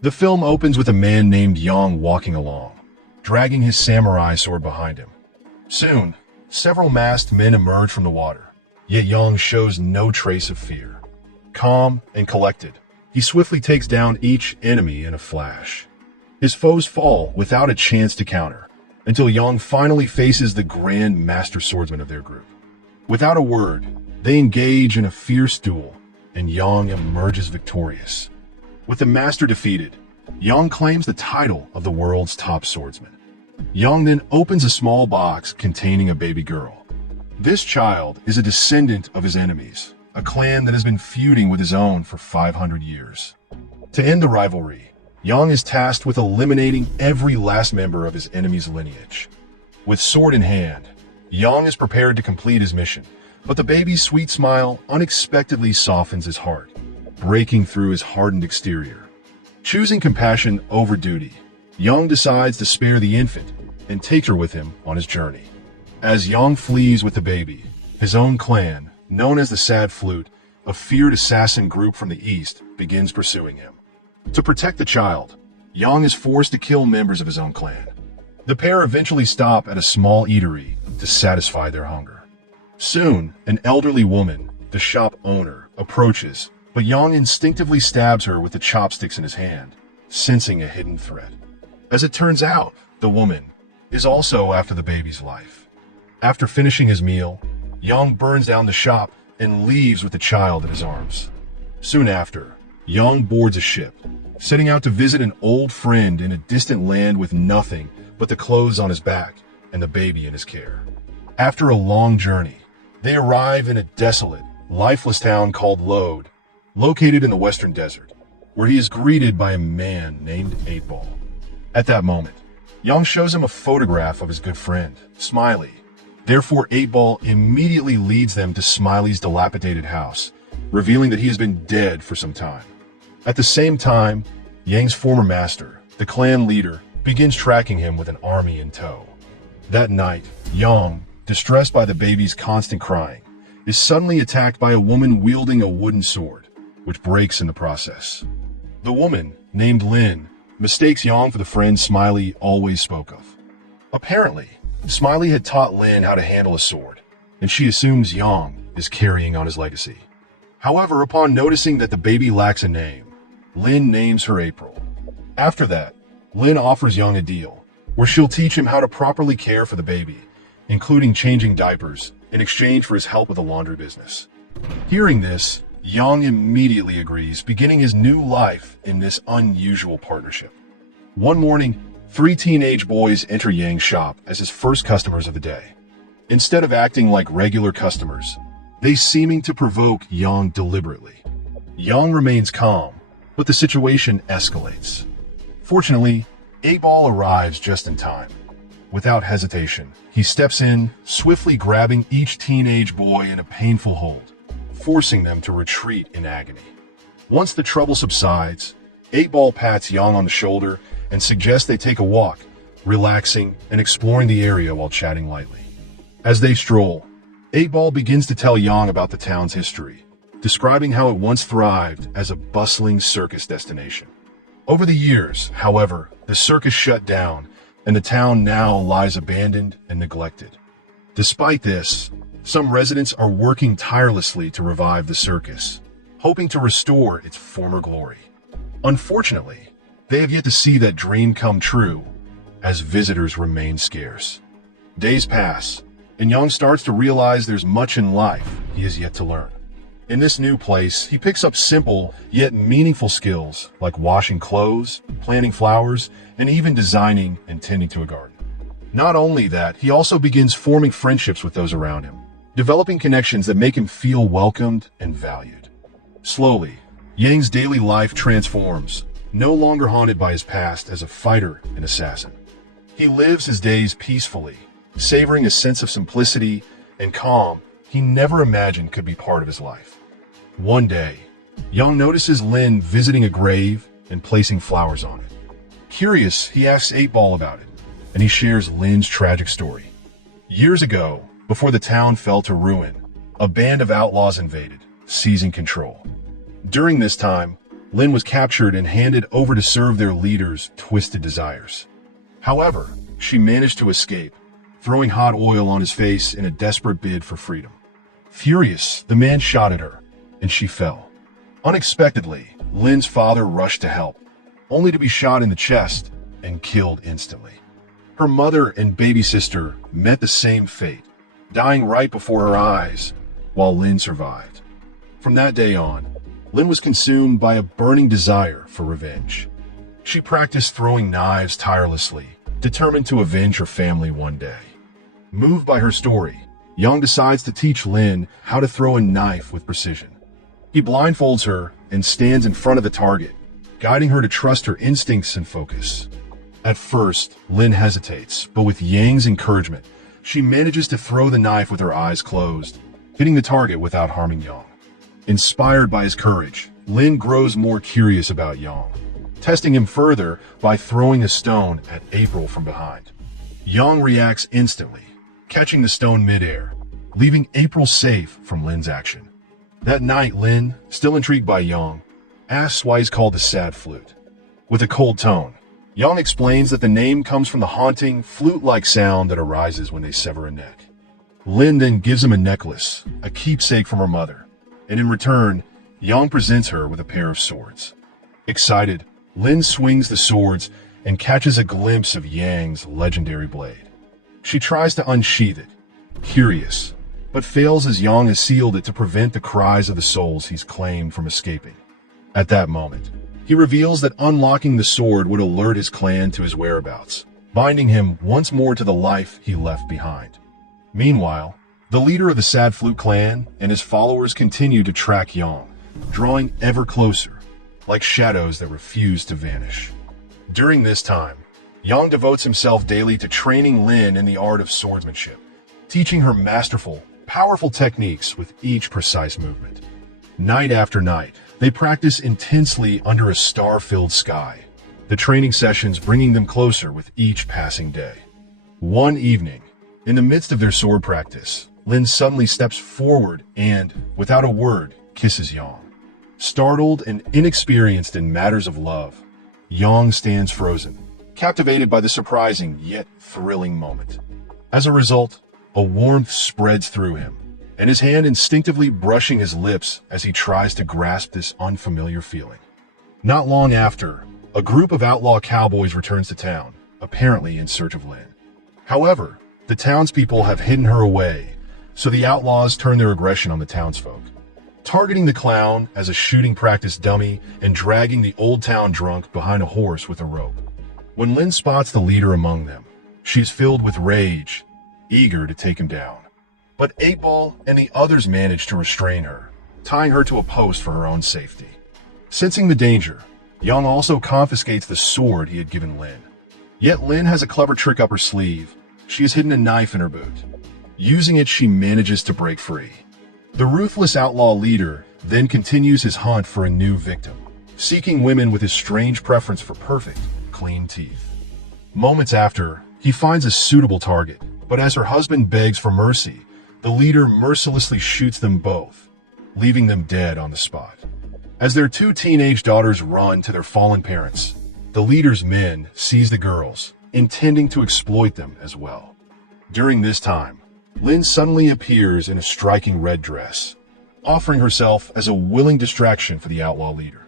The film opens with a man named Yang walking along, dragging his samurai sword behind him. Soon, several masked men emerge from the water, yet Yang shows no trace of fear. Calm and collected, he swiftly takes down each enemy in a flash. His foes fall without a chance to counter, until Yang finally faces the grand master swordsman of their group. Without a word, they engage in a fierce duel, and Yang emerges victorious. With the master defeated, Yang claims the title of the world's top swordsman. Yang then opens a small box containing a baby girl. This child is a descendant of his enemies, a clan that has been feuding with his own for 500 years. To end the rivalry, Yang is tasked with eliminating every last member of his enemy's lineage. With sword in hand, Yang is prepared to complete his mission, but the baby's sweet smile unexpectedly softens his heart, breaking through his hardened exterior. Choosing compassion over duty, Yang decides to spare the infant and take her with him on his journey. As Yang flees with the baby, his own clan, known as the Sad Flute, a feared assassin group from the east, begins pursuing him. To protect the child, Yang is forced to kill members of his own clan. The pair eventually stop at a small eatery to satisfy their hunger. Soon, an elderly woman, the shop owner, approaches, but Yang instinctively stabs her with the chopsticks in his hand, sensing a hidden threat. As it turns out, the woman is also after the baby's life. After finishing his meal, Yang burns down the shop and leaves with the child in his arms. Soon after, Yang boards a ship, setting out to visit an old friend in a distant land with nothing but the clothes on his back and the baby in his care. After a long journey, they arrive in a desolate, lifeless town called Lode, located in the western desert, where he is greeted by a man named 8-Ball. At that moment, Yang shows him a photograph of his good friend, Smiley. Therefore, 8-Ball immediately leads them to Smiley's dilapidated house, revealing that he has been dead for some time. At the same time, Yang's former master, the clan leader, begins tracking him with an army in tow. That night, Yang, distressed by the baby's constant crying, is suddenly attacked by a woman wielding a wooden sword, which breaks in the process. The woman, named Lin, mistakes Yang for the friend Smiley always spoke of. Apparently, Smiley had taught Lin how to handle a sword, and she assumes Yang is carrying on his legacy. However, upon noticing that the baby lacks a name, Lin names her April. After that, Lin offers Yang a deal, where she'll teach him how to properly care for the baby, including changing diapers, in exchange for his help with the laundry business. Hearing this, Yang immediately agrees, beginning his new life in this unusual partnership. One morning, 3 teenage boys enter Yang's shop as his first customers of the day. Instead of acting like regular customers, they seeming to provoke Yang deliberately. Yang remains calm, but the situation escalates. Fortunately, 8-Ball arrives just in time. Without hesitation, he steps in, swiftly grabbing each teenage boy in a painful hold, forcing them to retreat in agony. Once the trouble subsides, 8-Ball pats Yang on the shoulder and suggests they take a walk, relaxing and exploring the area while chatting lightly. As they stroll, 8-Ball begins to tell Yang about the town's history, describing how it once thrived as a bustling circus destination. Over the years, however, the circus shut down, and the town now lies abandoned and neglected. Despite this, some residents are working tirelessly to revive the circus, hoping to restore its former glory. Unfortunately, they have yet to see that dream come true, as visitors remain scarce. Days pass, and Yang starts to realize there's much in life he has yet to learn. In this new place, he picks up simple yet meaningful skills like washing clothes, planting flowers, and even designing and tending to a garden. Not only that, he also begins forming friendships with those around him, developing connections that make him feel welcomed and valued. Slowly, Yang's daily life transforms, no longer haunted by his past as a fighter and assassin. He lives his days peacefully, savoring a sense of simplicity and calm he never imagined could be part of his life. One day, Yang notices Lin visiting a grave and placing flowers on it. Curious, he asks 8-Ball about it, and he shares Lin's tragic story. Years ago, before the town fell to ruin, a band of outlaws invaded, seizing control. During this time, Lin was captured and handed over to serve their leader's twisted desires. However, she managed to escape, throwing hot oil on his face in a desperate bid for freedom. Furious, the man shot at her, and she fell. Unexpectedly, Lin's father rushed to help, only to be shot in the chest and killed instantly. Her mother and baby sister met the same fate, dying right before her eyes, while Lin survived. From that day on, Lin was consumed by a burning desire for revenge. She practiced throwing knives tirelessly, determined to avenge her family one day. Moved by her story, Yang decides to teach Lin how to throw a knife with precision. He blindfolds her and stands in front of the target, guiding her to trust her instincts and focus. At first, Lin hesitates, but with Yang's encouragement, she manages to throw the knife with her eyes closed, hitting the target without harming Yang. Inspired by his courage, Lin grows more curious about Yang, testing him further by throwing a stone at April from behind. Yang reacts instantly, catching the stone midair, leaving April safe from Lin's action. That night, Lin, still intrigued by Yang, asks why he's called the Sad Flute. With a cold tone, Yang explains that the name comes from the haunting, flute-like sound that arises when they sever a neck. Lin then gives him a necklace, a keepsake from her mother, and in return, Yang presents her with a pair of swords. Excited, Lin swings the swords and catches a glimpse of Yang's legendary blade. She tries to unsheath it, curious, but fails as Yang has sealed it to prevent the cries of the souls he's claimed from escaping. At that moment, he reveals that unlocking the sword would alert his clan to his whereabouts, binding him once more to the life he left behind. Meanwhile, the leader of the Sad Flute clan and his followers continue to track Yang, drawing ever closer, like shadows that refuse to vanish. During this time, Yang devotes himself daily to training Lin in the art of swordsmanship, teaching her masterful, powerful techniques with each precise movement. Night after night, they practice intensely under a star-filled sky, the training sessions bringing them closer with each passing day. One evening, in the midst of their sword practice, Lin suddenly steps forward and, without a word, kisses Yang. Startled and inexperienced in matters of love, Yang stands frozen, captivated by the surprising yet thrilling moment. As a result, a warmth spreads through him, and his hand instinctively brushing his lips as he tries to grasp this unfamiliar feeling. Not long after, a group of outlaw cowboys returns to town, apparently in search of Lin. However, the townspeople have hidden her away, so the outlaws turn their aggression on the townsfolk, targeting the clown as a shooting practice dummy and dragging the old town drunk behind a horse with a rope. When Lin spots the leader among them, she is filled with rage, eager to take him down. But 8-Ball and the others manage to restrain her, tying her to a post for her own safety. Sensing the danger, Yang also confiscates the sword he had given Lin. Yet Lin has a clever trick up her sleeve. She has hidden a knife in her boot. Using it, she manages to break free. The ruthless outlaw leader then continues his hunt for a new victim, seeking women with his strange preference for perfect, clean teeth. Moments after, he finds a suitable target, but as her husband begs for mercy, the leader mercilessly shoots them both, leaving them dead on the spot. As their 2 teenage daughters run to their fallen parents, the leader's men seize the girls, intending to exploit them as well. During this time, Lin suddenly appears in a striking red dress, offering herself as a willing distraction for the outlaw leader.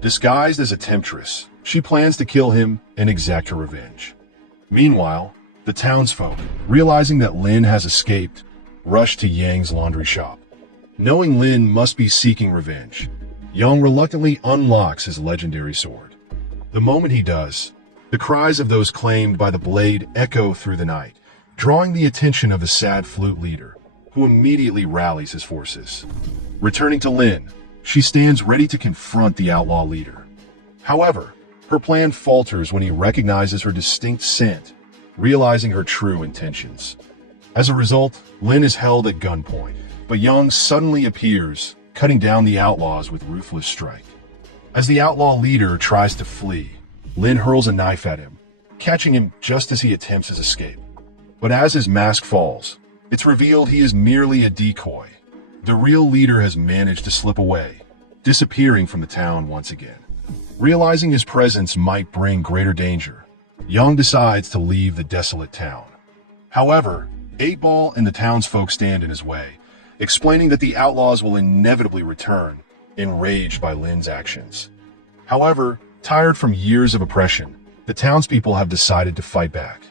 Disguised as a temptress, she plans to kill him and exact her revenge. Meanwhile, the townsfolk, realizing that Lin has escaped, rush to Yang's laundry shop. Knowing Lin must be seeking revenge, Yang reluctantly unlocks his legendary sword. The moment he does, the cries of those claimed by the blade echo through the night, drawing the attention of the Sad Flute leader, who immediately rallies his forces. Returning to Lin, she stands ready to confront the outlaw leader. However, her plan falters when he recognizes her distinct scent, realizing her true intentions. As a result, Lin is held at gunpoint, but Yang suddenly appears, cutting down the outlaws with ruthless strike. As the outlaw leader tries to flee, Lin hurls a knife at him, catching him just as he attempts his escape. But as his mask falls, it's revealed he is merely a decoy. The real leader has managed to slip away, disappearing from the town once again. Realizing his presence might bring greater danger, Young decides to leave the desolate town. However, 8-Ball and the townsfolk stand in his way, explaining that the outlaws will inevitably return, enraged by Lin's actions. However, tired from years of oppression, the townspeople have decided to fight back.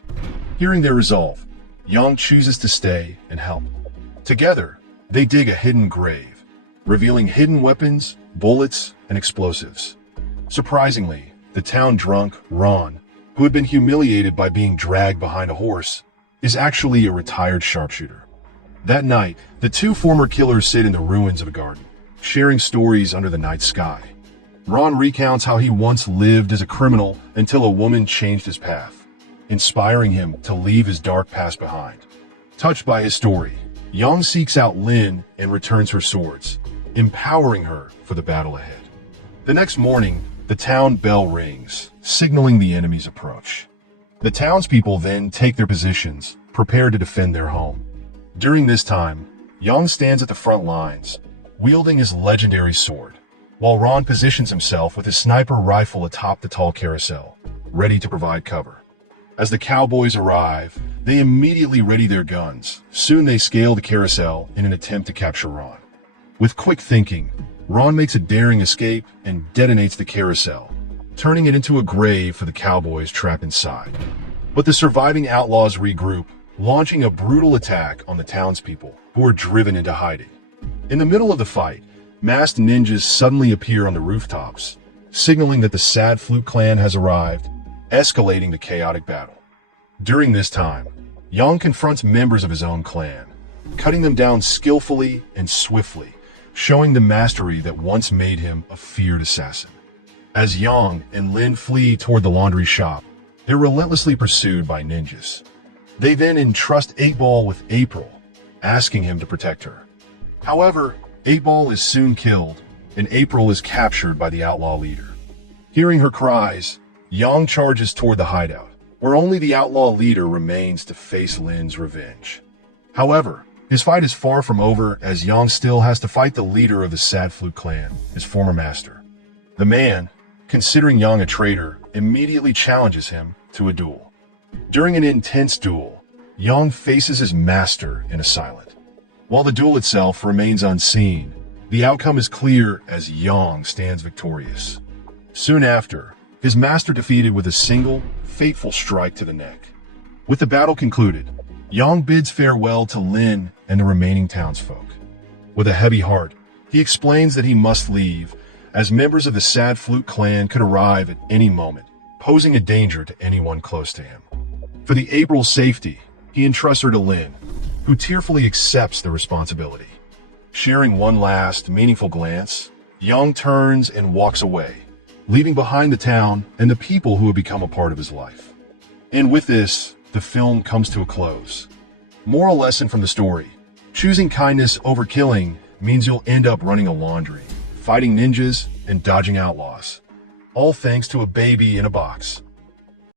Hearing their resolve, Young chooses to stay and help. Together, they dig a hidden grave, revealing hidden weapons, bullets, and explosives. Surprisingly, the town drunk, Ron, who had been humiliated by being dragged behind a horse, is actually a retired sharpshooter. That night, the two former killers sit in the ruins of a garden, sharing stories under the night sky. Ron recounts how he once lived as a criminal until a woman changed his path, inspiring him to leave his dark past behind. Touched by his story, Young seeks out Lin and returns her swords, empowering her for the battle ahead. The next morning, the town bell rings, signaling the enemy's approach. The townspeople then take their positions, prepared to defend their home. During this time, Young stands at the front lines, wielding his legendary sword, while Ron positions himself with his sniper rifle atop the tall carousel, ready to provide cover. As the cowboys arrive, they immediately ready their guns. Soon they scale the carousel in an attempt to capture Ron. With quick thinking, Ron makes a daring escape and detonates the carousel, turning it into a grave for the cowboys trapped inside. But the surviving outlaws regroup, launching a brutal attack on the townspeople, who are driven into hiding. In the middle of the fight, masked ninjas suddenly appear on the rooftops, signaling that the Sad Flute clan has arrived, escalating the chaotic battle. During this time, Young confronts members of his own clan, cutting them down skillfully and swiftly, showing the mastery that once made him a feared assassin. As Young and Lin flee toward the laundry shop, they're relentlessly pursued by ninjas. They then entrust 8-Ball with April, asking him to protect her. However, 8-Ball is soon killed, and April is captured by the outlaw leader. Hearing her cries, Young charges toward the hideout, where only the outlaw leader remains to face Lin's revenge. However, his fight is far from over, as Young still has to fight the leader of the Sad Flute clan, his former master. The man, considering Young a traitor, immediately challenges him to a duel. During an intense duel, Young faces his master in a silent. While the duel itself remains unseen, the outcome is clear as Young stands victorious. Soon after, his master defeated with a single, fateful strike to the neck. With the battle concluded, Young bids farewell to Lin and the remaining townsfolk. With a heavy heart, he explains that he must leave, as members of the Sad Flute clan could arrive at any moment, posing a danger to anyone close to him. For the April's safety, he entrusts her to Lin, who tearfully accepts the responsibility. Sharing one last, meaningful glance, Young turns and walks away, leaving behind the town and the people who have become a part of his life. And with this, the film comes to a close. Moral lesson from the story: choosing kindness over killing means you'll end up running a laundry, fighting ninjas, and dodging outlaws. All thanks to a baby in a box.